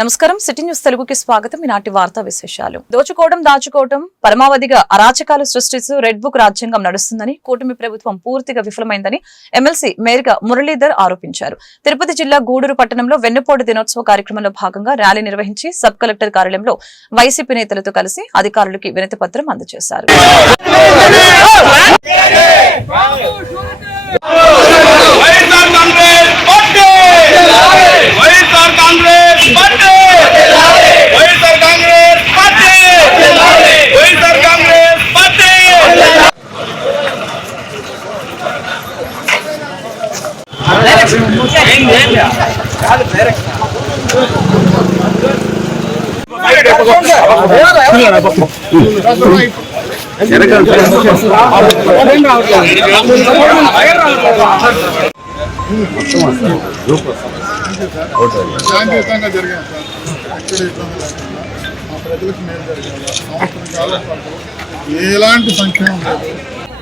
నమస్కారం city news తెలుగుకి స్వాగతం. ఈనాటి వార్తా విశేషాలు. దోచుకోవడం దాచుకోవడం పరమావధిగా అరాచకాలు సృష్టిస్తూ రెడ్ బుక్ రాజ్యాంగం నడుస్తుందని కూటమి ప్రభుత్వం పూర్తిగా విఫలమైందని ఎమ్మెల్సీ మేయర్ మురళీధర్ ఆరోపించారు. తిరుపతి జిల్లా గూడూరు పట్టణంలో వెన్నుపోటు దినోత్సవ కార్యక్రమంలో భాగంగా ర్యాలీ నిర్వహించి సబ్ కలెక్టర్ కార్యాలయంలో వైసీపీ నేతలతో కలిసి అధికారులకు వినతి పత్రం అందజేశారు. శాంతియుతంగా జరిగాం సార్. ప్రజలకు మేలు జరిగింది. సంవత్సరం కాలం పాటు ఎలాంటి సంక్షేమం లేదు.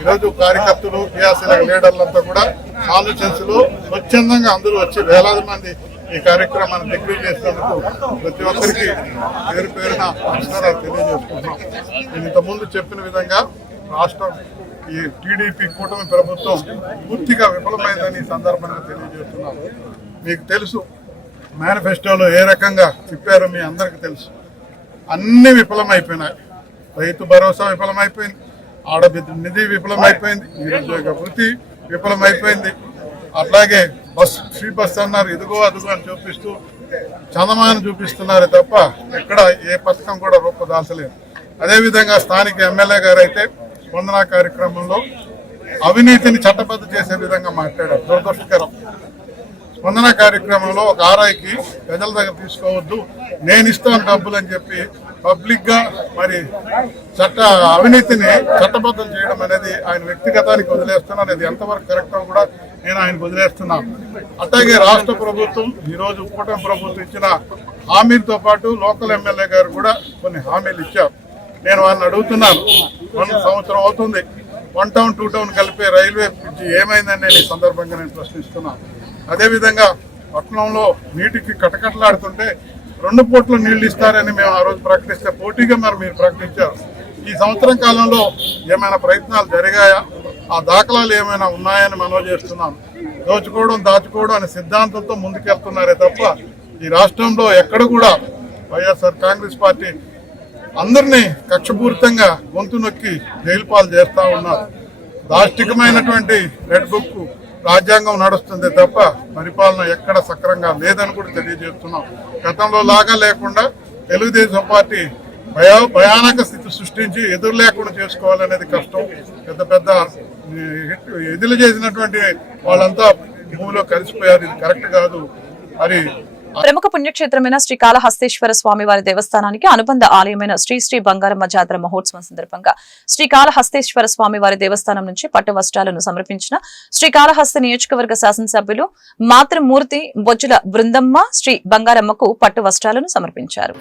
ఈరోజు కార్యకర్తలు క్రియాశీలక లీడర్లంతా కూడా ఆలోచనలు స్వచ్ఛందంగా అందరూ వచ్చి వేలాది మంది ఈ కార్యక్రమాన్ని దిగ్విజయం చేసినందుకు ప్రతి ఒక్కరికి పేరు పేరున నమస్కారాలు తెలియజేసుకుంటున్నాం. నేను ఇంతకుముందు చెప్పిన విధంగా రాష్ట్రం ఈ టీడీపీ కూటమి ప్రభుత్వం పూర్తిగా విఫలమైందని ఈ సందర్భంగా తెలియజేస్తున్నాను. మీకు తెలుసు మేనిఫెస్టోలో ఏ రకంగా చెప్పారో మీ అందరికీ తెలుసు. అన్ని విఫలమైపోయినాయి. రైతు భరోసా విఫలమైపోయింది, ఆడబిడ్డ నిధి విఫలమైపోయింది, నిరుద్యోగ వృత్తి విఫలమైపోయింది. అట్లాగే ఫ్రీ బస్ అన్నారు, ఇదిగో అదుగో అని చూపిస్తూ చందమాను చూపిస్తున్నారే తప్ప ఎక్కడ ఏ పథకం కూడా రూపదాల్చలేదు. అదేవిధంగా స్థానిక ఎమ్మెల్యే గారు అయితే స్పందన కార్యక్రమంలో అవినీతిని చట్టబద్ధ చేసే విధంగా మాట్లాడారు. దురదృష్టకరం. స్పందన కార్యక్రమంలో ఒక ఆర్ఐకి ప్రజల దగ్గర తీసుకోవద్దు, నేను ఇస్తాను డబ్బులు అని చెప్పి పబ్లిక్ గా మరి అవినీతిని చట్టబద్ధం చేయడం అనేది ఆయన వ్యక్తిగతానికి వదిలేస్తున్నాను. అది ఎంతవరకు కరెక్టో కూడా నేను ఆయనకు వదిలేస్తున్నాను. అట్లాగే రాష్ట్ర ప్రభుత్వం ఈరోజు కూటమి ప్రభుత్వం ఇచ్చిన హామీలతో పాటు లోకల్ ఎమ్మెల్యే గారు కూడా కొన్ని హామీలు ఇచ్చారు. నేను వాళ్ళని అడుగుతున్నాను, 1 సంవత్సరం అవుతుంది 1 టౌన్ 2 టౌన్ కలిపే రైల్వే బ్రిడ్జి ఏమైందని నేను ఈ సందర్భంగా నేను ప్రశ్నిస్తున్నాను. అదేవిధంగా పట్టణంలో నీటికి కటకటలాడుతుంటే 2 పూట్ల నీళ్లు ఇస్తారని మేము ఆ రోజు ప్రకటిస్తే పోటీగా మరి మీరు ప్రకటించారు. ఈ సంవత్సరం కాలంలో ఏమైనా ప్రయత్నాలు జరిగాయా, ఆ దాఖలాలు ఏమైనా ఉన్నాయని మనవి చేస్తున్నాను. దోచుకోవడం దాచుకోవడం అనే సిద్ధాంతంతో ముందుకెళ్తున్నారే తప్ప ఈ రాష్ట్రంలో ఎక్కడ కూడా వైఎస్ఆర్ కాంగ్రెస్ పార్టీ అందరినీ కక్షపూరితంగా గొంతు నొక్కి జైలు పాలు చేస్తూ ఉన్నారు. దాష్టికమైనటువంటి రెడ్ బుక్ రాజ్యాంగం నడుస్తుంది తప్ప పరిపాలన ఎక్కడ సక్రంగా లేదని కూడా తెలియజేస్తున్నాం. గతంలో లాగా లేకుండా తెలుగుదేశం పార్టీ భయానక స్థితి సృష్టించి ఎదురు లేకుండా చేసుకోవాలనేది కష్టం. పెద్ద పెద్ద ఎదురు చేసినటువంటి వాళ్ళంతా భూమిలో కలిసిపోయారు. ఇది కరెక్ట్ కాదు. మరి ప్రముఖ పుణ్యక్షేత్రమైన శ్రీకాళహస్తేశ్వర స్వామి వారి దేవస్థానానికి అనుబంధ ఆలయమైన శ్రీ శ్రీ బంగారమ్మ జాతర మహోత్సవం సందర్భంగా శ్రీకాళహస్తేశ్వర స్వామి వారి దేవస్థానం నుంచి పట్టు వస్త్రాలను సమర్పించిన శ్రీకాళహస్తి నియోజకవర్గ శాసనసభ్యులు మాతృమూర్తి బొజ్జుల బృందమ్మ శ్రీ బంగారమ్మకు పట్టు వస్త్రాలను సమర్పించారు.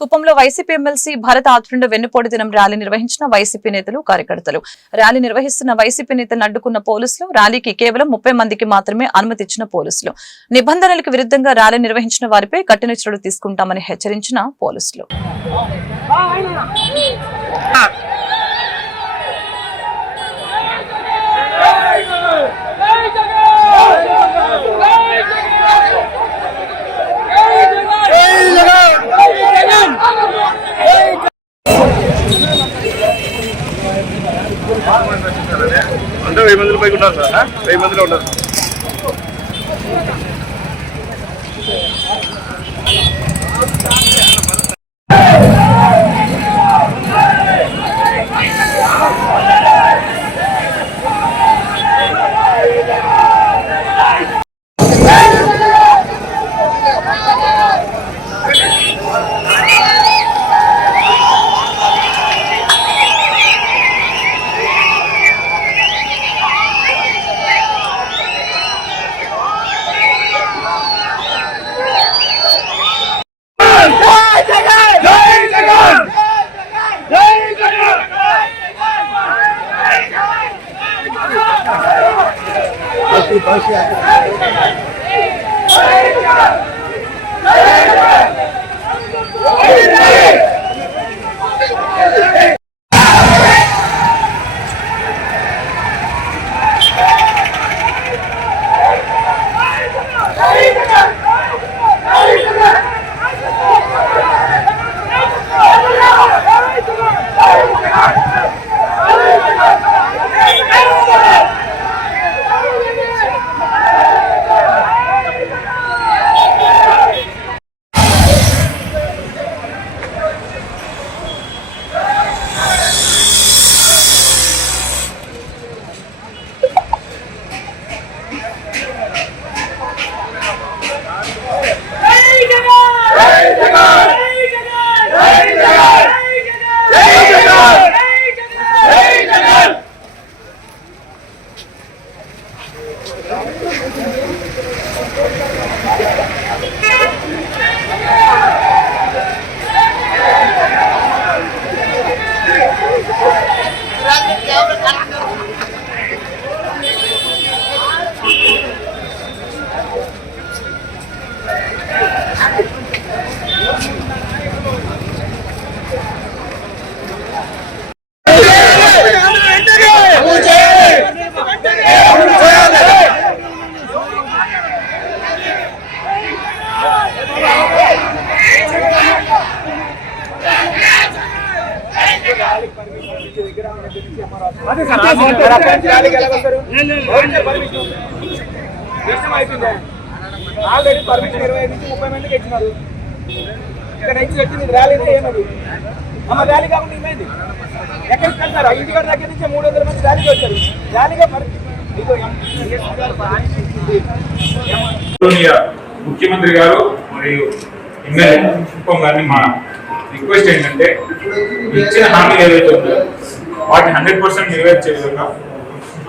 కుప్పంలో వైసీపీ ఎమ్మెల్సీ భరత్ ఆధ్వర్యంలో వెన్నుపోటు దినం ర్యాలీ నిర్వహించిన వైసీపీ నేతలు కార్యకర్తలు. ర్యాలీ నిర్వహిస్తున్న వైసీపీ నేతలను అడ్డుకున్న పోలీసులు, ర్యాలీకి కేవలం 30 మందికి మాత్రమే అనుమతి ఇచ్చిన పోలీసులు, నిబంధనలకు విరుద్ధంగా ర్యాలీ నిర్వహించిన వారిపై కఠిన చర్యలు తీసుకుంటామని హెచ్చరించిన పోలీసులు. అంటే 1000 మందిలో పైకి ఉన్నారు సార్, 1000 మందిలో ఉన్నారు. ఆల్రెడీ పర్మిషన్ 25 నుంచి 30 మందికి ఇచ్చినారు. ఇక్కడ నుంచి వచ్చింది ర్యాలీ ఏమది అమ్మ ర్యాలీ కాకుండా ఏమైంది ఎక్కడికి వెళ్తారు? ఇంటికాడ దగ్గర నుంచి 300 మంది ర్యాలీకి వచ్చారు. ర్యాలీగా ముఖ్యమంత్రి గారు మరియు ఎమ్మెల్యే కుప్పం గారిని మా రిక్వెస్ట్ ఏంటంటే ఇచ్చిన హామీ ఏదైతే ఉందో వాటిని 100% నెరవేర్చే విధంగా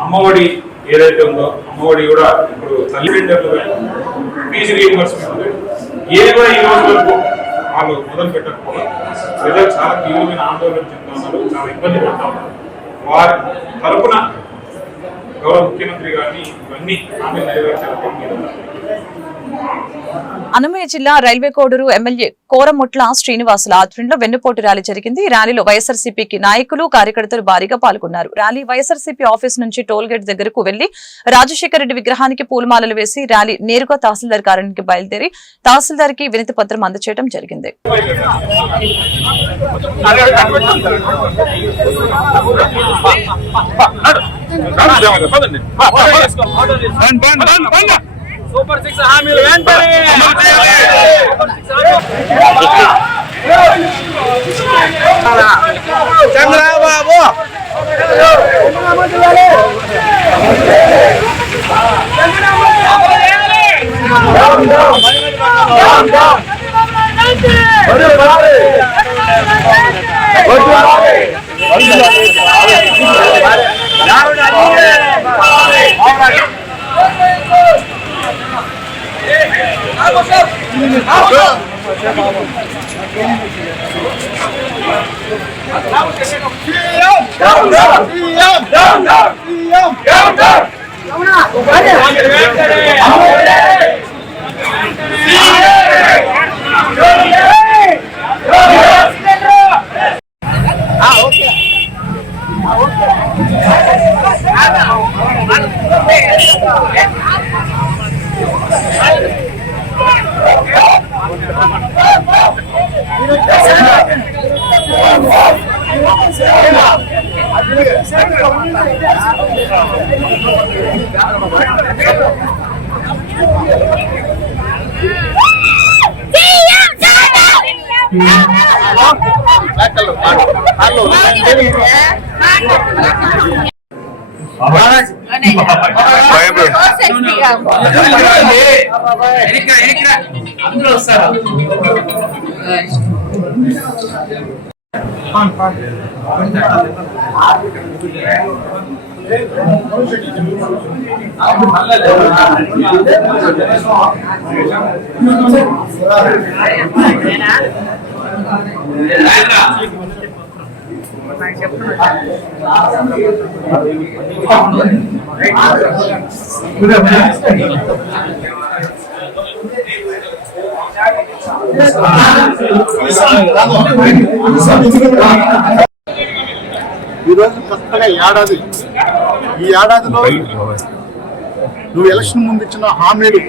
అమ్మఒడి ఏదైతే ఉందో అమ్మఒడి కూడా ఇప్పుడు తల్లిదండ్రులు ఫీజు రీయింబర్స్మెంట్ ఏది కూడా ఈ రోజు వరకు వాళ్ళు మొదలు పెట్టకపోవడం ప్రజలు చాలా తీవ్రమైన ఆందోళన చెందుతూ ఉన్నారు, చాలా ఇబ్బంది పడుతూ ఉన్నారు. వారి తరపున గౌరవ ముఖ్యమంత్రి గారిని ఇవన్నీ హామీలు నెరవేర్చాలని అన్నమయ్య జిల్లా రైల్వే కోడూరు ఎమ్మెల్యే కోరముట్ల శ్రీనివాసుల ఆధ్వర్యంలో వెన్నుపోటు ర్యాలీ జరిగింది. ఈ ర్యాలీలో వైఎస్ఆర్సీపీకి నాయకులు కార్యకర్తలు భారీగా పాల్గొన్నారు. ర్యాలీ వైఎస్ఆర్సీపీ ఆఫీస్ నుంచి టోల్ గేట్ దగ్గరకు వెళ్లి రాజశేఖర రెడ్డి విగ్రహానికి పూలమాలలు వేసి ర్యాలీ నేరుగా తహసీల్దార్ కార్యాలయానికి బయలుదేరి తహసీల్దార్ కి వినతి పత్రం అందజేయడం జరిగింది. సూపర్ 6 హామీలు వెంటనే చంద్రబాబు అందరూ వస్తారు. ఈరోజు కొత్తగా ఏడాది, ఈ ఏడాదిలో నువ్వు ఎలక్షన్ ముందు ఇచ్చిన హామీలు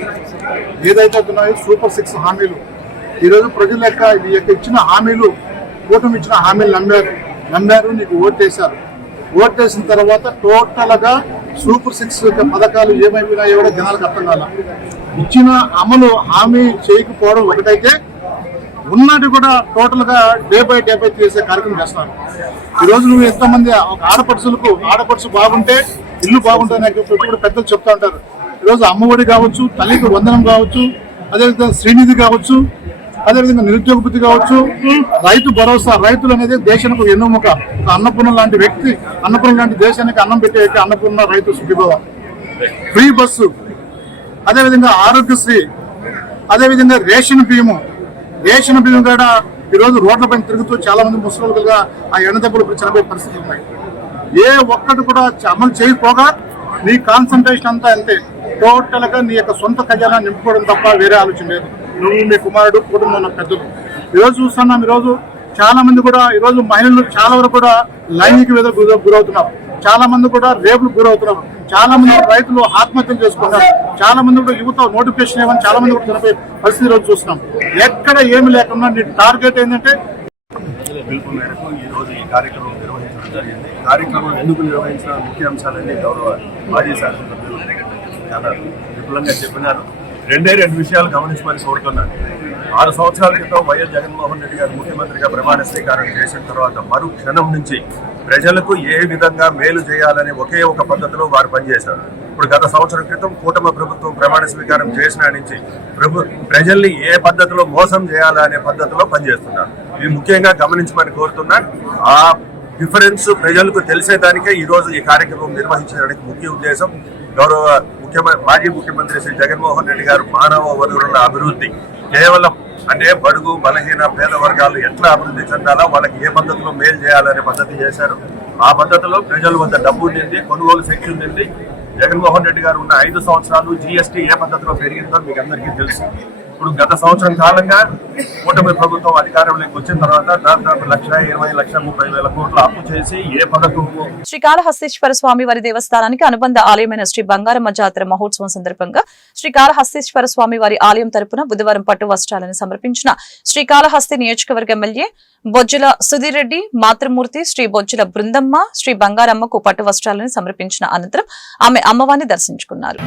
ఏదైతే ఉన్నాయో సూపర్ 6 హామీలు, ఈరోజు ప్రజల యొక్క ఇచ్చిన హామీలు, కూటమి ఇచ్చిన హామీలు నమ్మారు, నీకు ఓటేశారు. ఓటేసిన తర్వాత టోటల్గా సూపర్ 6 యొక్క పథకాలు ఏమైపోయినాయో కూడా జనాలకు అర్థం కాల. ఇచ్చిన అమలు హామీ చేయకపోవడం ఒకటైతే ఉన్నది కూడా టోటల్ గా డే బై చేసే కార్యక్రమం చేస్తున్నారు. ఈ రోజు నువ్వు ఎంతమంది ఒక ఆడపడుచు బాగుంటే ఇల్లు బాగుంటుంది కూడా పెద్దలు చెప్తా ఉంటారు. ఈరోజు అమ్మఒడి కావచ్చు, తల్లికి వందనం కావచ్చు, అదేవిధంగా శ్రీనిధి కావచ్చు, అదేవిధంగా నిరుద్యోగ వృత్తి కావచ్చు, రైతు భరోసా, రైతులు అనేది దేశానికి ఎన్నుముక, ఒక అన్నపూర్ణ లాంటి వ్యక్తి, అన్నపూర్ణ లాంటి దేశానికి అన్నం పెట్టే వ్యక్తి అన్నపూర్ణ రైతు సుఖీభవ, ఫ్రీ బస్సు, అదేవిధంగా ఆరోగ్యశ్రీ, అదేవిధంగా రేషన్ బియ్యం కూడా ఈరోజు రోడ్లపై తిరుగుతూ చాలా మంది ముసలిగా ఆ ఎండదెబ్బలు చనిపోయే పరిస్థితులు ఉన్నాయి. ఏ ఒక్కటి కూడా అమలు చేయకపోగా నీ కాన్సన్ట్రేషన్ అంతా అంతే, టోటల్ గా నీ యొక్క సొంత ఖజానా నింపుకోవడం తప్ప వేరే ఆలోచన లేదు. నువ్వు, మీ కుమారుడు, కుటుంబం ఉన్న పెద్దలు ఈరోజు చూస్తున్నాం. ఈరోజు చాలా మంది కూడా ఈరోజు మహిళలు చాలా వరకు కూడా లైంగిక వేదకు గురవుతున్నారు, చాలా మంది కూడా రేపులు గురవుతున్నారు, చాలా మంది రైతులు ఆత్మహత్యలు చేసుకుంటారు, చాలా మంది కూడా యువత నోటిఫికేషన్ ఏమని చాలా మంది కూడా చనిపోయే పరిస్థితి ఈరోజు చూస్తున్నాం. ఎక్కడ ఏమి లేకుండా నీ టార్గెట్ ఏంటంటే పిలుపు మేరకు ఈ రోజు ఈ కార్యక్రమం నిర్వహించడం జరిగింది. కార్యక్రమం ఎందుకు నిర్వహించిన ముఖ్య అంశాలన్నీ గౌరవ మాజీ శాసనసభ్యులు చాలా విపులంగా చెప్పినారు. రెండే విషయాలు గమనించమని కోరుతున్నాను. 6 సంవత్సరాల క్రితం వైఎస్ జగన్మోహన్ రెడ్డి గారు ముఖ్యమంత్రిగా ప్రమాణ స్వీకారం చేసిన తర్వాత మరు క్షణం నుంచి ప్రజలకు ఏ విధంగా మేలు చేయాలనే ఒకే ఒక పద్ధతిలో వారు పనిచేశారు. ఇప్పుడు గత సంవత్సరం క్రితం కూటమి ప్రభుత్వం ప్రమాణ స్వీకారం చేసిన నుంచి ప్రజల్ని ఏ పద్ధతిలో మోసం చేయాలనే పద్ధతిలో పనిచేస్తున్నారు. ఇది ముఖ్యంగా గమనించమని కోరుతున్నా. ఆ డిఫరెన్స్ ప్రజలకు తెలిసేదానికే ఈ రోజు ఈ కార్యక్రమం నిర్వహించడానికి ముఖ్య ఉద్దేశం. గౌరవ మాజీ ముఖ్యమంత్రి శ్రీ జగన్మోహన్ రెడ్డి గారు మానవ వనరుల అభివృద్ధి కేవలం అంటే బడుగు బలహీన పేద వర్గాలు ఎట్లా అభివృద్ధి చెందాలో, వాళ్ళకి ఏ పద్ధతిలో మేలు చేయాలనే పద్ధతి చేశారు. ఆ పద్ధతిలో ప్రజల వద్ద డబ్బు ఉండింది, కొనుగోలు శక్తి ఉండింది. జగన్మోహన్ రెడ్డి గారు ఉన్న 5 సంవత్సరాలు జీఎస్టీ ఏ పద్ధతిలో పెరిగిందో మీకు అందరికీ తెలుసు. ఇప్పుడు గత సంవత్సరం కాలంగా కూటమి ప్రభుత్వం అధికారంలోకి వచ్చిన తర్వాత దాదాపు 1,20,30,000 కోట్ల అప్పు చేసి ఏ పథకము. శ్రీకాళహస్తీశ్వర స్వామి వారి దేవస్థానానికి అనుబంధ ఆలయమైన శ్రీ బంగారమ్మ జాతర మహోత్సవం సందర్భంగా శ్రీకాళహస్తీశ్వర స్వామి వారి ఆలయం తరపున బుధవారం పట్టు వస్త్రాలను సమర్పించిన శ్రీకాళహస్తి నియోజకవర్గ ఎమ్మెల్యే బొజ్జల సుధీర్ రెడ్డి, మాతృమూర్తి శ్రీ బొజ్జల బృందమ్మ శ్రీ బంగారమ్మకు పట్టు వస్త్రాలను సమర్పించిన అనంతరం ఆమె అమ్మవారిని దర్శించుకున్నారు.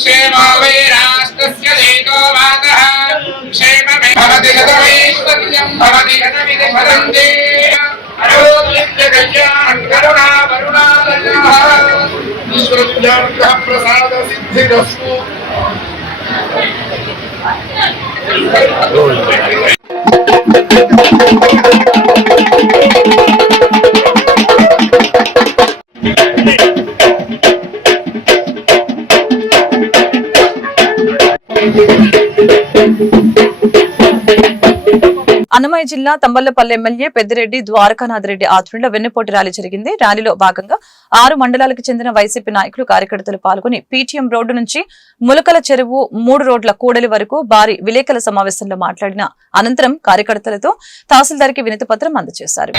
क्षेमो वै राष्ट्रस्य देतो वातः क्षेममे भवति शतमैश्वर्यं भवति शतमिति वदन्ति अरोग्यकल्याणं करुणा वरुणालयः विश्वज्ञानः प्रसाद सिद्धिरस्तु। అన్నమయ్య జిల్లా తంబళ్లపల్లి ఎమ్మెల్యే పెద్దిరెడ్డి ద్వారకానాథ్ రెడ్డి ఆధ్వర్యంలో వెన్నుపోటు ర్యాలీ జరిగింది. ర్యాలీలో భాగంగా 6 మండలాలకు చెందిన వైసీపీ నాయకులు కార్యకర్తలు పాల్గొని పీటీఎం రోడ్డు నుంచి ములకల చెరువు 3 రోడ్ల కూడలి వరకు భారీ విలేకరుల సమావేశంలో మాట్లాడిన అనంతరం కార్యకర్తలతో తహసీల్దార్కి వినతి పత్రం అందజేశారు.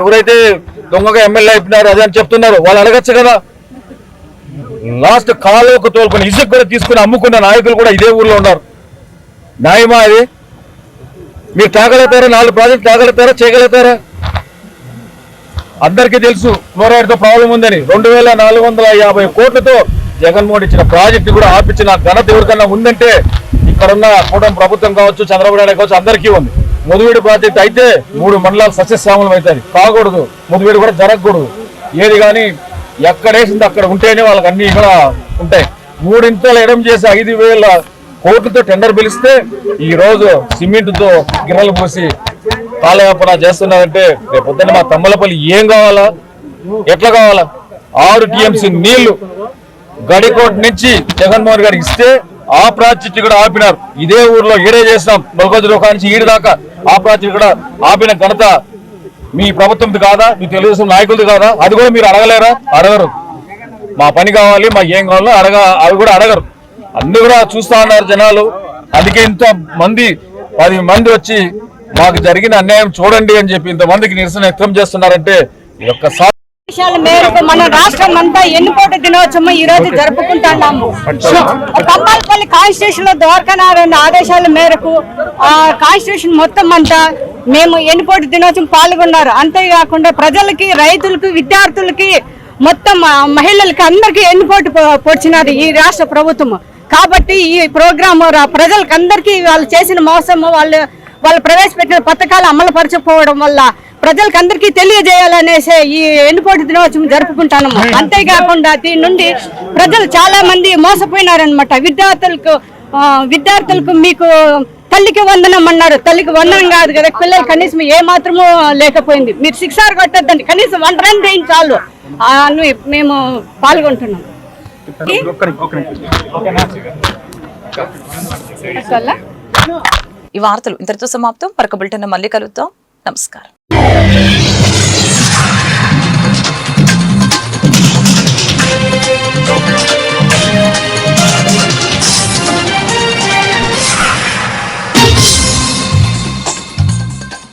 ఎవరైతే దొంగగా ఎమ్మెల్యే అయిపోయినారో అదే అని చెప్తున్నారు, వాళ్ళు అడగచ్చు కదా. లాస్ట్ కాలువకు తోలుకుని ఇసుక కూడా తీసుకుని అమ్ముకున్న నాయకులు కూడా ఇదే ఊర్లో ఉన్నారు. న్యాయమా అది? మీరు తాగలుగుతారా? 4 ప్రాజెక్టు తాగలుగుతారా? చేయగలుగుతారా? అందరికీ తెలుసు ఫ్లోరైడ్తో ప్రాబ్లం ఉందని. 2450 కోట్లతో జగన్మోహన్ ఇచ్చిన ప్రాజెక్టు కూడా ఆపించిన ఘనత ఎవరికన్నా ఉందంటే ఇక్కడున్న కూటమి ప్రభుత్వం కావచ్చు, చంద్రబాబు నాయుడు కావచ్చు, అందరికీ ఉంది. ముదివేడు ప్రాజెక్టు అయితే 3 మండలాలు సస్యశ్యామలం అవుతాయి. కాకూడదు, ముదివేడు కూడా జరగకూడదు. ఏది కానీ ఎక్కడేసింది అక్కడ ఉంటేనే వాళ్ళకి అన్ని కూడా ఉంటాయి. 3 ఇంతలు ఎడం చేసి 5000 కోట్లతో టెండర్ పిలిస్తే ఈ రోజు సిమెంట్తో గిన్నెలు పోసి కాలయాపన చేస్తున్నారంటే రేపు పొద్దున్న మా తమ్మలపల్లి ఏం కావాలా, ఎట్లా కావాలా? 6 TMC నీళ్లు గడికోట నుంచి జగన్మోహన్ గారికి ఇస్తే ఆ ప్రాజెక్టు కూడా ఆపినారు. ఇదే ఊర్లో ఈడే చేసినాం, మొలకొద్దు నుంచి ఈడు దాకా ఆ ప్రాజెక్టు కూడా ఆపిన ఘనత మీ ప్రభుత్వంది కాదా? మీ తెలుగుదేశం నాయకులది కాదా? అది కూడా మీరు అడగలేరా? అడగరు. మా పని కావాలి, మాకు ఏం కావాలో అవి కూడా అడగరు. అన్ని కూడా చూస్తా ఉన్నారు జనాలు. అందుకే ఇంత మంది 10 మంది వచ్చి మాకు జరిగిన అన్యాయం చూడండి అని చెప్పి ఇంతమందికి నిరసన వ్యక్తం చేస్తున్నారంటే ఒక్కసారి మేరకు మన రాష్ట్రం అంతా ఎన్నికోట దినోత్సవం ఈ రోజు జరుపుకుంటున్నాము. తంబాలపల్లి కాన్స్టిట్యూషన్ లో ద్వారకానాథ్ ఆదేశాల మేరకు ఆ కాన్స్టిట్యూషన్ మొత్తం అంతా మేము ఎన్నికోట దినోత్సవం పాల్గొన్నారు. అంతేకాకుండా ప్రజలకి, రైతులకి, విద్యార్థులకి, మొత్తం మహిళలకి అందరికీ ఎన్నికోట పొడిచినది ఈ రాష్ట్ర ప్రభుత్వం. కాబట్టి ఈ ప్రోగ్రామ్ ప్రజలకి అందరికీ వాళ్ళు చేసిన మోసం, వాళ్ళు ప్రవేశపెట్టిన పథకాలు అమలు పరచకపోవడం వల్ల ప్రజలకు అందరికీ తెలియజేయాలనేసి ఈ ఎన్నికోట దినోత్సవం జరుపుకుంటాము. అంతేకాకుండా దీని నుండి ప్రజలు చాలా మంది మోసపోయినారనమాట. విద్యార్థులకు మీకు తల్లికి వందనం అన్నారు. తల్లికి వందనం కాదు కదా, పిల్లలు కనీసం ఏ మాత్రమూ లేకపోయింది. మీరు 6 hours కొట్టద్దండి, కనీసం 1 run చేయించాలి. మేము పాల్గొంటున్నాం. ఈ వార్తలు ఇంతటితో సమాప్తం. మరొక బులెటిన్ మళ్ళీ కలుద్దాం. నమస్కారం.